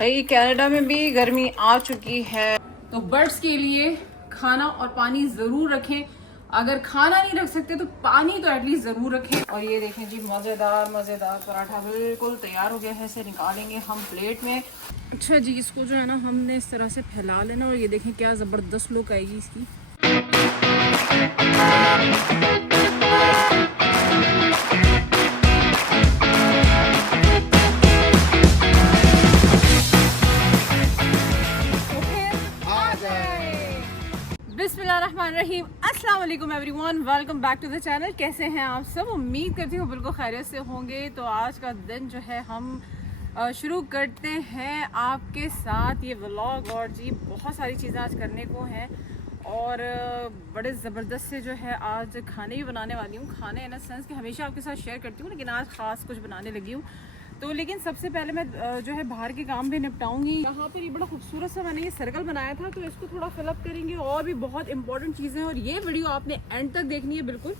भाई कनाडा में भी गर्मी आ चुकी है, तो बर्ड्स के लिए खाना और पानी जरूर रखें। अगर खाना नहीं रख सकते तो पानी तो एटलीस्ट जरूर रखें। और ये देखें जी, मजेदार मजेदार पराठा बिल्कुल तैयार हो गया है। इसे निकालेंगे हम प्लेट में। अच्छा जी, इसको जो है ना हमने इस तरह से फैला लेना। और ये देखें क्या जबरदस्त लुक आएगी इसकी। बिस्मिल्लाहिर्रहमानिर्रहीम, अस्सलाम वालेकुम everyone, welcome back to the channel. कैसे हैं आप सब? उम्मीद करती हूँ बिल्कुल खैरियत से होंगे। तो आज का दिन जो है हम शुरू करते हैं आपके साथ ये व्लॉग। और जी बहुत सारी चीज़ें आज करने को हैं और बड़े ज़बरदस्त से जो है आज खाने भी बनाने वाली हूँ। खाने इन द सेंस कि हमेशा आपके साथ शेयर करती हूँ, लेकिन आज ख़ास कुछ बनाने लगी हूँ। तो लेकिन सबसे पहले मैं जो है बाहर के काम भी निपटाऊंगी। यहाँ पर ये बड़ा खूबसूरत सा मैंने ये सर्कल बनाया था, तो इसको थोड़ा फिलअप करेंगे। और भी बहुत इंपॉर्टेंट चीज़ें हैं और ये वीडियो आपने एंड तक देखनी है बिल्कुल।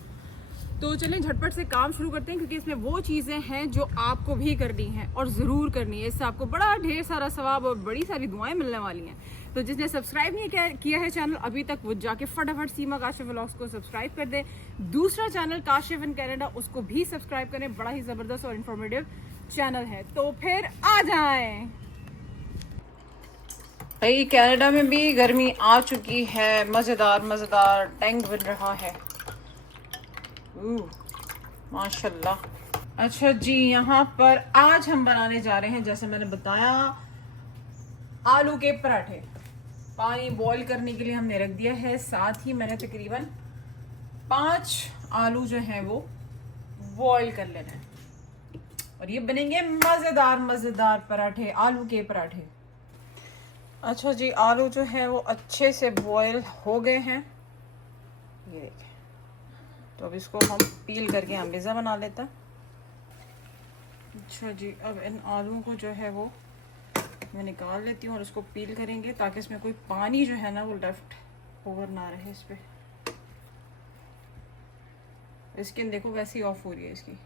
तो चलें झटपट से काम शुरू करते हैं, क्योंकि इसमें वो चीज़ें हैं जो आपको भी करनी है और ज़रूर करनी है। इससे आपको बड़ा ढेर सारा सवाब और बड़ी सारी दुआएं मिलने वाली हैं। तो जिसने सब्सक्राइब नहीं किया है चैनल अभी तक, वो जाके फटाफट सीमा काशिफ व्लॉग्स को सब्सक्राइब कर दे। दूसरा चैनल काशिफ इन कनाडा, उसको भी सब्सक्राइब करें। बड़ा ही ज़बरदस्त और इन्फॉर्मेटिव चैनल है। तो फिर आ जाएं। भाई कनाडा में भी गर्मी आ चुकी है। मज़ेदार मज़ेदार टैंग बन रहा है, माशाल्लाह। अच्छा जी, यहाँ पर आज हम बनाने जा रहे हैं, जैसे मैंने बताया, आलू के पराठे। पानी बॉईल करने के लिए हमने रख दिया है। साथ ही मैंने तकरीबन 5 आलू जो हैं वो बॉईल कर लेना है। और ये बनेंगे मज़ेदार मज़ेदार पराठे, आलू के पराठे। अच्छा जी, आलू जो है वो अच्छे से बॉईल हो गए हैं, ये देखें। तो अब इसको हम पील करके हम पिज़्ज़ा बना लेते हैं। अच्छा जी, अब इन आलूओं को जो है वो मैं निकाल लेती हूँ और इसको पील करेंगे, ताकि इसमें कोई पानी जो है ना वो लेफ्ट ओवर ना रहे इस पे। स्किन देखो वैसी ऑफ हो रही है इसकी,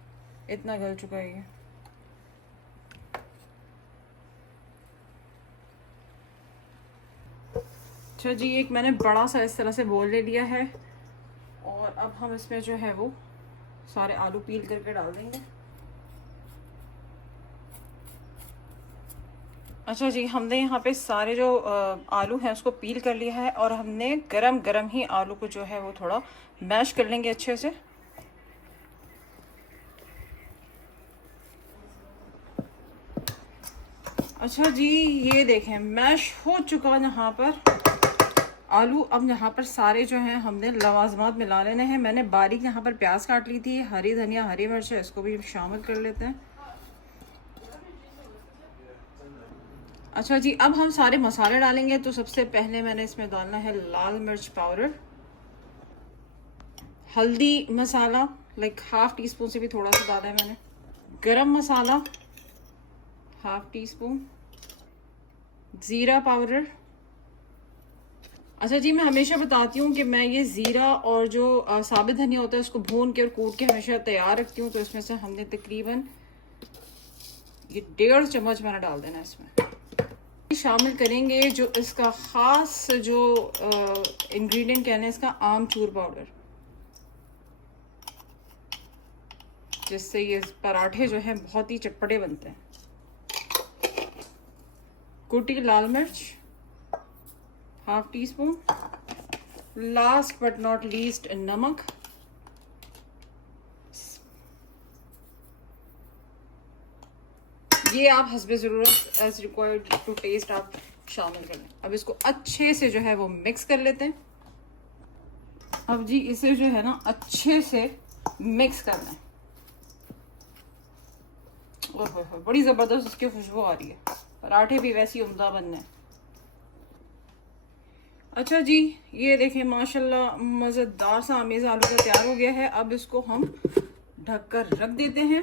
इतना गल चुका है ये। अच्छा जी, एक मैंने बड़ा सा इस तरह से बोल ले लिया है। और अब हम इसमें जो है वो सारे आलू पील करके डाल देंगे। अच्छा जी, हमने यहाँ पे सारे जो आलू हैं उसको पील कर लिया है। और हमने गरम गरम ही आलू को जो है वो थोड़ा मैश कर लेंगे अच्छे से। अच्छा जी, ये देखें मैश हो चुका यहाँ पर आलू। अब यहाँ पर सारे जो हैं हमने लवाजमात मिला लेने हैं। मैंने बारीक यहाँ पर प्याज काट ली थी, हरी धनिया, हरी मिर्च, इसको भी शामिल कर लेते हैं। अच्छा जी, अब हम सारे मसाले डालेंगे। तो सबसे पहले मैंने इसमें डालना है लाल मिर्च पाउडर, हल्दी मसाला लाइक ½ टीस्पून से भी थोड़ा सा डाला है मैंने, गरम मसाला ½ टीस्पून, ज़ीरा पाउडर। अच्छा जी, मैं हमेशा बताती हूँ कि मैं ये ज़ीरा और जो साबित धनिया होता है उसको भून के और कूट के हमेशा तैयार रखती हूँ। तो इसमें से हमने तकरीबन ये 1.5 चम्मच मैंने डाल देना इसमें। शामिल करेंगे जो इसका ख़ास जो इंग्रेडिएंट कहने इसका, आमचूर पाउडर, जिससे ये पराठे जो हैं बहुत ही चटपटे बनते हैं। कुटी लाल मिर्च ½ teaspoon, last but not least नमक, ये आप हस्बे ज़रूरत एज रिक्वायर्ड टू टेस्ट आप शामिल कर लें। अब इसको अच्छे से जो है वो मिक्स कर लेते हैं। अब जी इसे जो है ना अच्छे से मिक्स करना है। ओह बड़ी ज़बरदस्त इसकी खुशबू आ रही है। पराठे भी वैसे ही उम्दा बनने हैं। अच्छा जी, ये देखें माशाल्लाह मज़ेदार सा अमेज़ आलू का तैयार हो गया है। अब इसको हम ढककर रख देते हैं।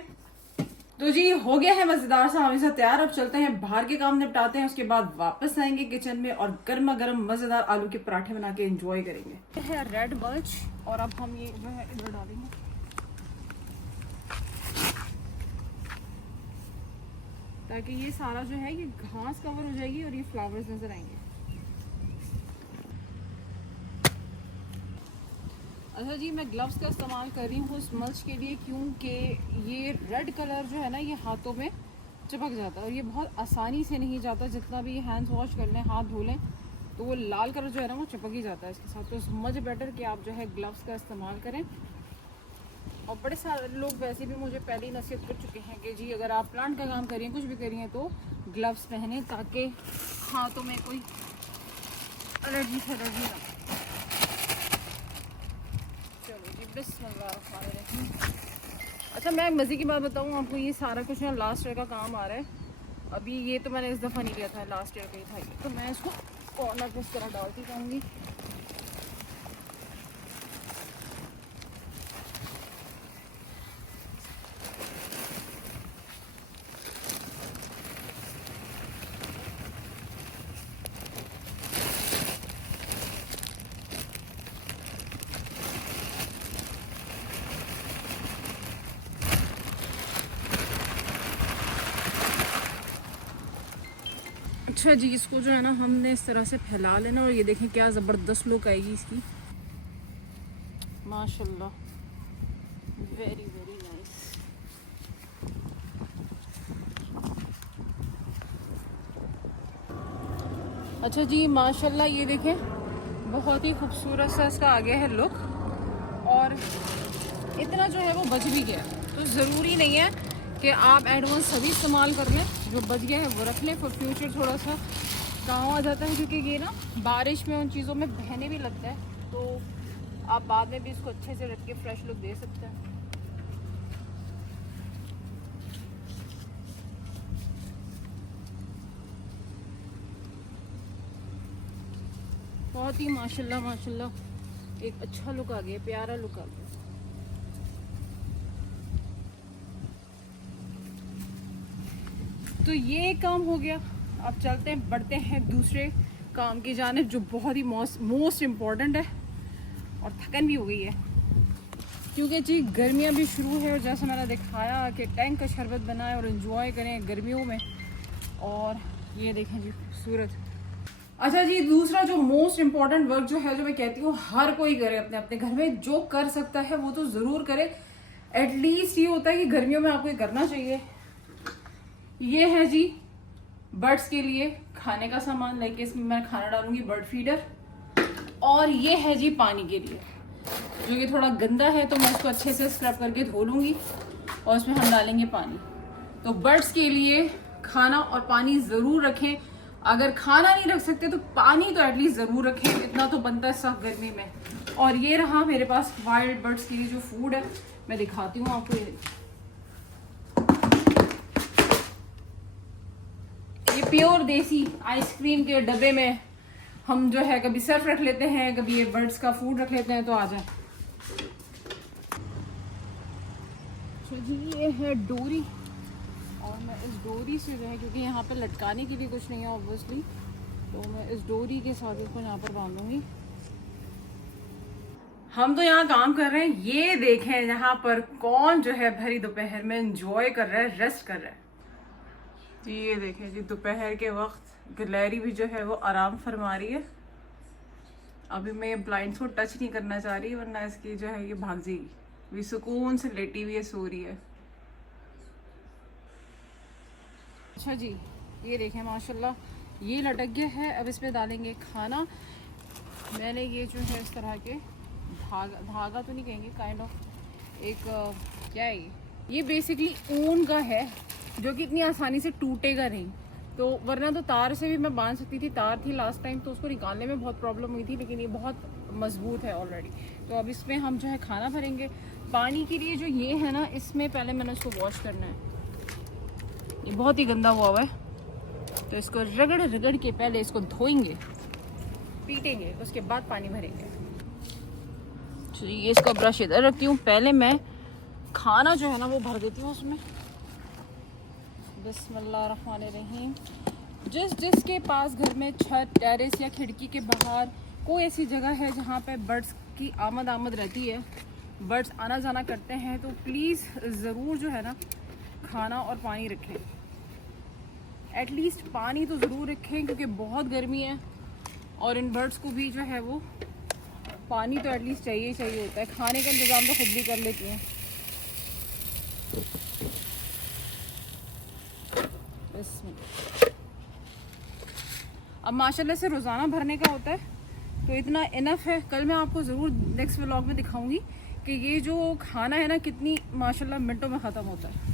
तो जी हो गया है मज़ेदार सा अमेज़ा तैयार। अब चलते हैं बाहर के काम निपटाते हैं, उसके बाद वापस आएंगे किचन में और गर्मा गर्म मज़ेदार आलू के पराठे बना के एंजॉय करेंगे। ये है रेड मर्च और अब हम ये जो है इधर डालेंगे। ताकि ये सारा जो है ये घास कवर हो जाएगी और ये फ्लावर्स नज़र आएंगे। अच्छा जी, मैं ग्लव्स का इस्तेमाल कर रही हूँ उस मल्च के लिए, क्योंकि ये रेड कलर जो है ना ये हाथों में चिपक जाता है और ये बहुत आसानी से नहीं जाता। जितना भी हैंड्स वॉश कर लें, हाथ धो लें, तो वो लाल कलर जो है ना वो चिपक ही जाता है इसके साथ। तो मच बेटर कि आप जो है ग्लव्स का इस्तेमाल करें। और बड़े सारे लोग वैसे भी मुझे पहले ही नसीहत कर चुके हैं कि जी अगर आप प्लांट का काम करिए, कुछ भी करिए, तो ग्लव्स पहने ताकि हाथों में कोई एलर्जी ना। चलो जी, बिस्मिल्लाह। अच्छा, मैं मज़े की बात बताऊँ आपको, ये सारा कुछ ना लास्ट ईयर का काम आ रहा है। अभी ये तो मैंने इस दफ़ा नहीं किया था, लास्ट ईयर का ही था ये। तो मैं इसको कॉर्नर पे इस तरह डालती जाऊँगी। अच्छा जी, इसको जो है ना हमने इस तरह से फैला लेना और ये देखें क्या ज़बरदस्त लुक आएगी इसकी, माशाल्लाह, वेरी वेरी नाइस। अच्छा जी, माशाल्लाह, ये देखें बहुत ही खूबसूरत सा इसका आ गया है लुक। और इतना जो है वो बच भी गया, तो ज़रूरी नहीं है कि आप एडवांस सभी इस्तेमाल कर लें। जो बच गया है वो रख लें, फॉर फ्यूचर थोड़ा सा काम आ जाता है, क्योंकि ये ना बारिश में उन चीज़ों में बहने भी लगता है, तो आप बाद में भी इसको अच्छे से रख के फ्रेश लुक दे सकते हैं। बहुत ही माशाल्लाह माशाल्लाह एक अच्छा लुक आ गया, प्यारा लुक आ गया। तो ये काम हो गया। अब चलते हैं, बढ़ते हैं दूसरे काम की जानिब, जो बहुत ही मोस्ट इम्पॉर्टेंट है। और थकन भी हो गई है, क्योंकि जी गर्मियाँ भी शुरू है और जैसा मैंने दिखाया कि टैंक का शरबत बनाएं और इन्जॉय करें गर्मियों में। और ये देखें जी खूबसूरत। अच्छा जी, दूसरा जो मोस्ट इम्पॉर्टेंट वर्क जो है, जो मैं कहती हूँ हर कोई करे अपने अपने घर में, जो कर सकता है वो तो ज़रूर करे। एटलीस्ट ये होता है कि गर्मियों में आपको ये करना चाहिए। ये है जी बर्ड्स के लिए खाने का सामान, लाइक इसमें मैं खाना डालूंगी बर्ड फीडर। और ये है जी पानी के लिए, जो ये थोड़ा गंदा है तो मैं इसको अच्छे से स्क्रब करके धो लूँगी और इसमें हम डालेंगे पानी। तो बर्ड्स के लिए खाना और पानी ज़रूर रखें। अगर खाना नहीं रख सकते तो पानी तो एटलीस्ट ज़रूर रखें, इतना तो बनता है सख्त गर्मी में। और ये रहा मेरे पास वाइल्ड बर्ड्स के लिए जो फूड है, मैं दिखाती हूँ आपको। ये प्योर देसी आइसक्रीम के डब्बे में हम जो है कभी सर्फ रख लेते हैं, कभी ये बर्ड्स का फूड रख लेते हैं। तो आ जाए। तो जी ये है डोरी, और मैं इस डोरी से जो है, क्योंकि यहाँ पर लटकाने की भी कुछ नहीं है ऑब्वियसली, तो मैं इस डोरी के साथ इसको यहाँ पर बांधूंगी। हम तो यहाँ काम कर रहे हैं, ये देखें यहाँ पर कौन जो है भरी दोपहर में एंजॉय कर रहा है, रेस्ट कर रहा है। जी ये देखें जी, दोपहर के वक्त गिलहरी भी जो है वो आराम फरमा रही है। अभी मैं ब्लाइंड्स को टच नहीं करना चाह रही, वरना इसकी जो है ये भाग जाएगी। भी सुकून से लेटी हुई है, सो रही है। अच्छा जी, ये देखें माशाल्लाह ये लटक गया है। अब इसमें डालेंगे खाना। मैंने ये जो है इस तरह के धागा तो नहीं कहेंगे, काइंड ऑफ एक क्या है ये बेसिकली ऊन का है, जो कि इतनी आसानी से टूटेगा नहीं। तो वरना तो तार से भी मैं बांध सकती थी, तार थी लास्ट टाइम तो उसको निकालने में बहुत प्रॉब्लम हुई थी, लेकिन ये बहुत मजबूत है ऑलरेडी। तो अब इसमें हम जो है खाना भरेंगे। पानी के लिए जो ये है ना, इसमें पहले मैंने उसको वॉश करना है, ये बहुत ही गंदा हुआ है। तो इसको रगड़ रगड़ के पहले इसको धोएंगे, पीटेंगे, उसके बाद पानी भरेंगे। चलिए ये इसका ब्रश इधर रखती हूँ, पहले मैं खाना जो है ना वो भर देती हूँ उसमें। बिस्मिल्लाहिर्रहमानिर्रहीम। जिसके पास घर में छत, टेरेस या खिड़की के बाहर कोई ऐसी जगह है जहाँ पे बर्ड्स की आमद रहती है, बर्ड्स आना जाना करते हैं, तो प्लीज़ ज़रूर जो है ना खाना और पानी रखें। एटलीस्ट पानी तो ज़रूर रखें क्योंकि बहुत गर्मी है और इन बर्ड्स को भी जो है वो पानी तो एटलीस्ट चाहिए चाहिए होता है। खाने का इंतज़ाम तो खुद भी कर लेती हैं। अब माशाल्लाह से रोज़ाना भरने का होता है तो इतना इनफ है। कल मैं आपको ज़रूर नेक्स्ट व्लॉग में दिखाऊंगी कि ये जो खाना है ना कितनी माशाल्लाह मिनटों में ख़त्म होता है।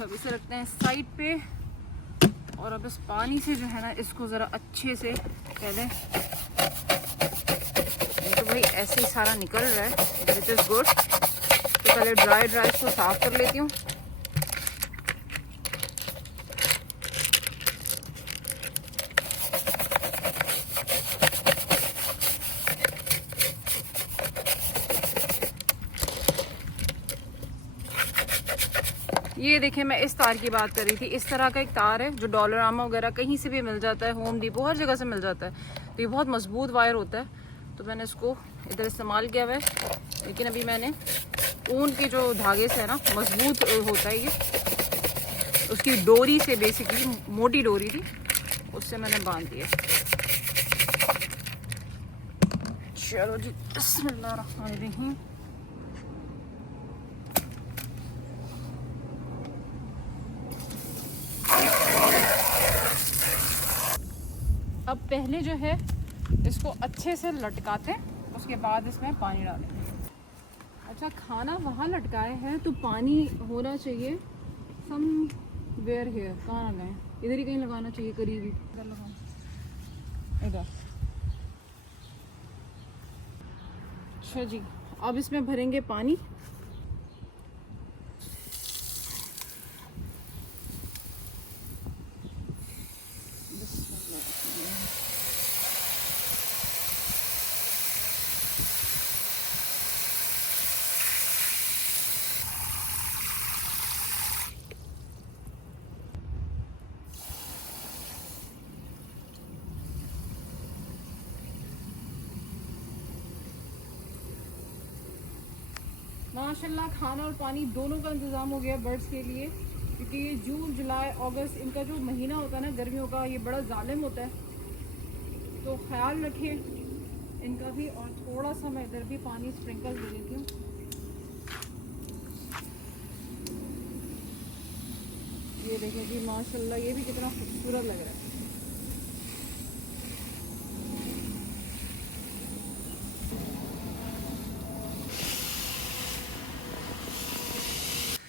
अब इसे रखते हैं साइड पे और अब इस पानी से जो है ना इसको ज़रा अच्छे से पहले, तो भाई ऐसे ही सारा निकल रहा है, दिस इज़ गुड। तो पहले ड्राई इसको साफ़ कर लेती हूँ। ये देखें, मैं इस तार की बात कर रही थी। इस तरह का एक तार है जो डॉलरामा वगैरह कहीं से भी मिल जाता है, होम डिपो हर जगह से मिल जाता है। तो ये बहुत मजबूत वायर होता है, तो मैंने इसको इधर इस्तेमाल किया हुआ है। लेकिन अभी मैंने ऊन के जो धागे से है ना मजबूत होता है ये, उसकी डोरी से, बेसिकली मोटी डोरी थी उससे मैंने बांध दिया। चलो जी, बिस्मिल्लाहिर्रहमानिर्रहीम। अब पहले जो है इसको अच्छे से लटकाते हैं, उसके बाद इसमें पानी डालेंगे। अच्छा, खाना वहाँ लटकाए हैं तो पानी होना चाहिए सम वेयर हेयर। कहाँ लगाएं? इधर ही कहीं लगाना चाहिए, करीब ही इधर लगाओ, इधर। अच्छा जी, अब इसमें भरेंगे पानी। माशाल्लाह खाना और पानी दोनों का इंतज़ाम हो गया बर्ड्स के लिए, क्योंकि ये जून जुलाई अगस्त इनका जो महीना होता है ना गर्मियों का, ये बड़ा जालिम होता है। तो ख्याल रखें इनका भी। और थोड़ा सा मैं इधर भी पानी स्प्रिंकल दे देती हूँ। ये देखें जी, माशाल्लाह ये भी कितना खूबसूरत लग रहा है।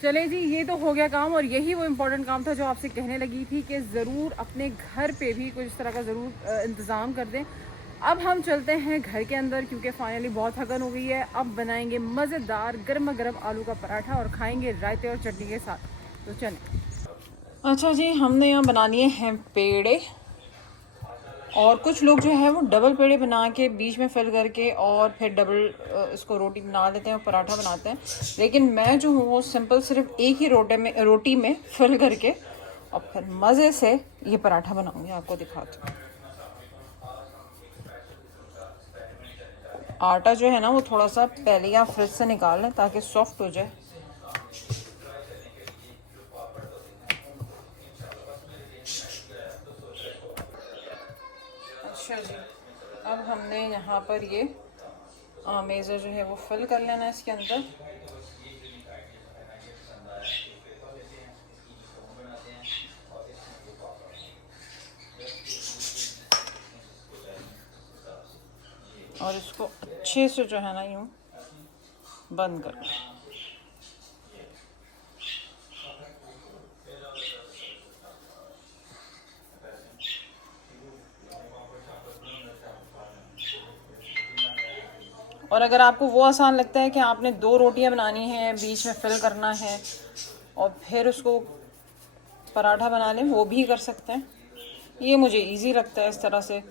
चले जी, ये तो हो गया काम। और यही वो इम्पोर्टेंट काम था जो आपसे कहने लगी थी कि ज़रूर अपने घर पे भी कुछ इस तरह का ज़रूर इंतज़ाम कर दें। अब हम चलते हैं घर के अंदर क्योंकि फाइनली बहुत थकन हो गई है। अब बनाएंगे मज़ेदार गर्मा गर्म आलू का पराठा और खाएंगे रायते और चटनी के साथ। तो चलें। अच्छा जी, हमने यहाँ बना लिए हैं पेड़े, और कुछ लोग जो है वो डबल पेड़े बना के बीच में फिल करके और फिर डबल इसको रोटी बना देते हैं और पराठा बनाते हैं। लेकिन मैं जो हूँ वो सिंपल सिर्फ एक ही रोटी में फिल करके और फिर मज़े से ये पराठा बनाऊंगी। आपको दिखाती हूँ। आटा जो है ना वो थोड़ा सा पहले आप फ्रिज से निकाल लें ताकि सॉफ्ट हो जाए। अच्छा जी, अब हमने यहाँ पर ये मेज़ा जो है वो फिल कर लेना है इसके अंदर। और इसको अच्छे से जो है ना यूँ बंद कर लें। और अगर आपको वो आसान लगता है कि आपने 2 रोटियां बनानी हैं, बीच में फिल करना है और फिर उसको पराठा बना लें, वो भी कर सकते हैं। ये मुझे इजी लगता है इस तरह से।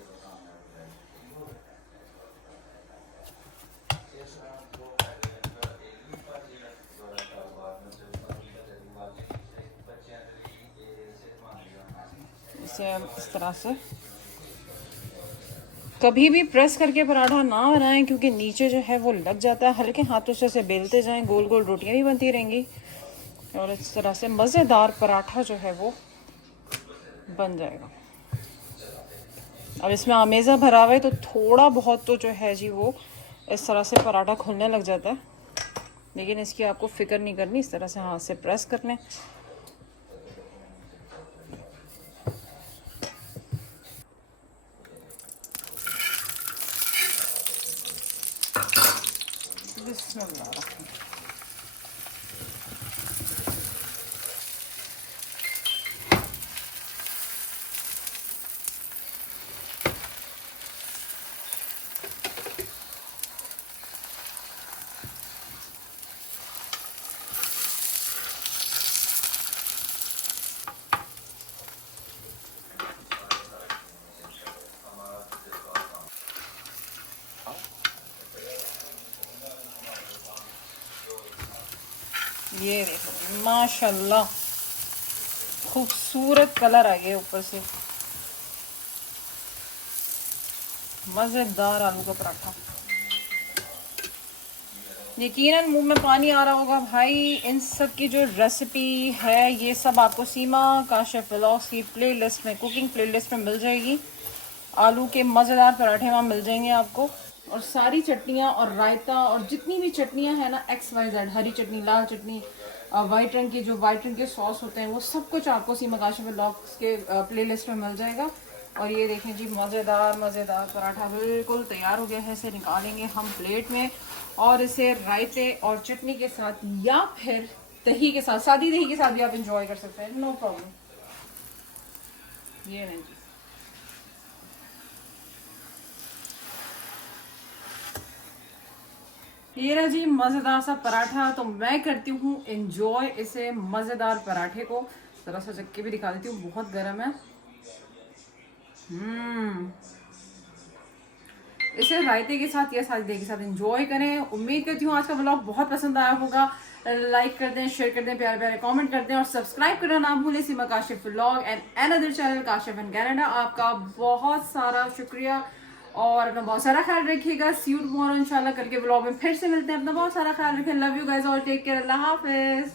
इसे हम इस तरह से कभी भी प्रेस करके पराठा ना बनाएं क्योंकि नीचे जो है वो लग जाता है। हल्के हाथों से इसे बेलते जाएं, गोल गोल रोटियां भी बनती रहेंगी। और इस तरह से मज़ेदार पराठा जो है वो बन जाएगा। अब इसमें आमेज़ा भरा हुआ है तो थोड़ा बहुत तो जो है जी वो इस तरह से पराठा खुलने लग जाता है, लेकिन इसकी आपको फ़िक्र नहीं करनी। इस तरह से हाथ से प्रेस कर लें। बिस्मिल्लाह। ये देखो माशाल्लाह खूबसूरत कलर आ गया ऊपर से। मज़ेदार आलू का पराठा। यकीनन मुंह में पानी आ रहा होगा भाई। इन सब की जो रेसिपी है ये सब आपको सीमा काशिफ व्लॉग्स की प्लेलिस्ट में, कुकिंग प्लेलिस्ट में मिल जाएगी। आलू के मज़ेदार पराठे वहाँ मिल जाएंगे आपको। और सारी चटनियाँ और रायता और जितनी भी चटनियाँ हैं ना, XYZ, हरी चटनी, लाल चटनी, वाइट रंग की, जो वाइट रंग के सॉस होते हैं, वो सब कुछ आपको सीमा काशिफ व्लॉग्स के प्लेलिस्ट में मिल जाएगा। और ये देखें जी मज़ेदार मज़ेदार पराठा बिल्कुल तैयार हो गया है। इसे निकालेंगे हम प्लेट में और इसे रायते और चटनी के साथ या फिर दही के साथ, सादी दही के साथ भी आप इंजॉय कर सकते हैं, नो प्रॉब्लम। ये नहीं जी, ये रहा जी मज़ेदार सा पराठा। तो मैं करती हूँ इंजॉय इसे मज़ेदार पराठे को। ज़रा सा चक्के भी दिखा देती हूँ, बहुत गर्म है। इसे रायते के साथ या सादी के साथ एंजॉय करें। उम्मीद करती हूँ आज का ब्लॉग बहुत पसंद आया होगा। लाइक कर दें, शेयर कर दें, प्यारे प्यारे कमेंट कर दें और सब्सक्राइब करना ना भूलें Seema Kashif vlog and another channel Kashif in Canada. आपका बहुत सारा शुक्रिया और अपना बहुत सारा ख्याल रखिएगा। सी यू टुमारो इंशाल्लाह। कल के ब्लॉग में फिर से मिलते हैं। अपना बहुत सारा ख्याल रखें। Love you guys, all take care. Allah Hafiz.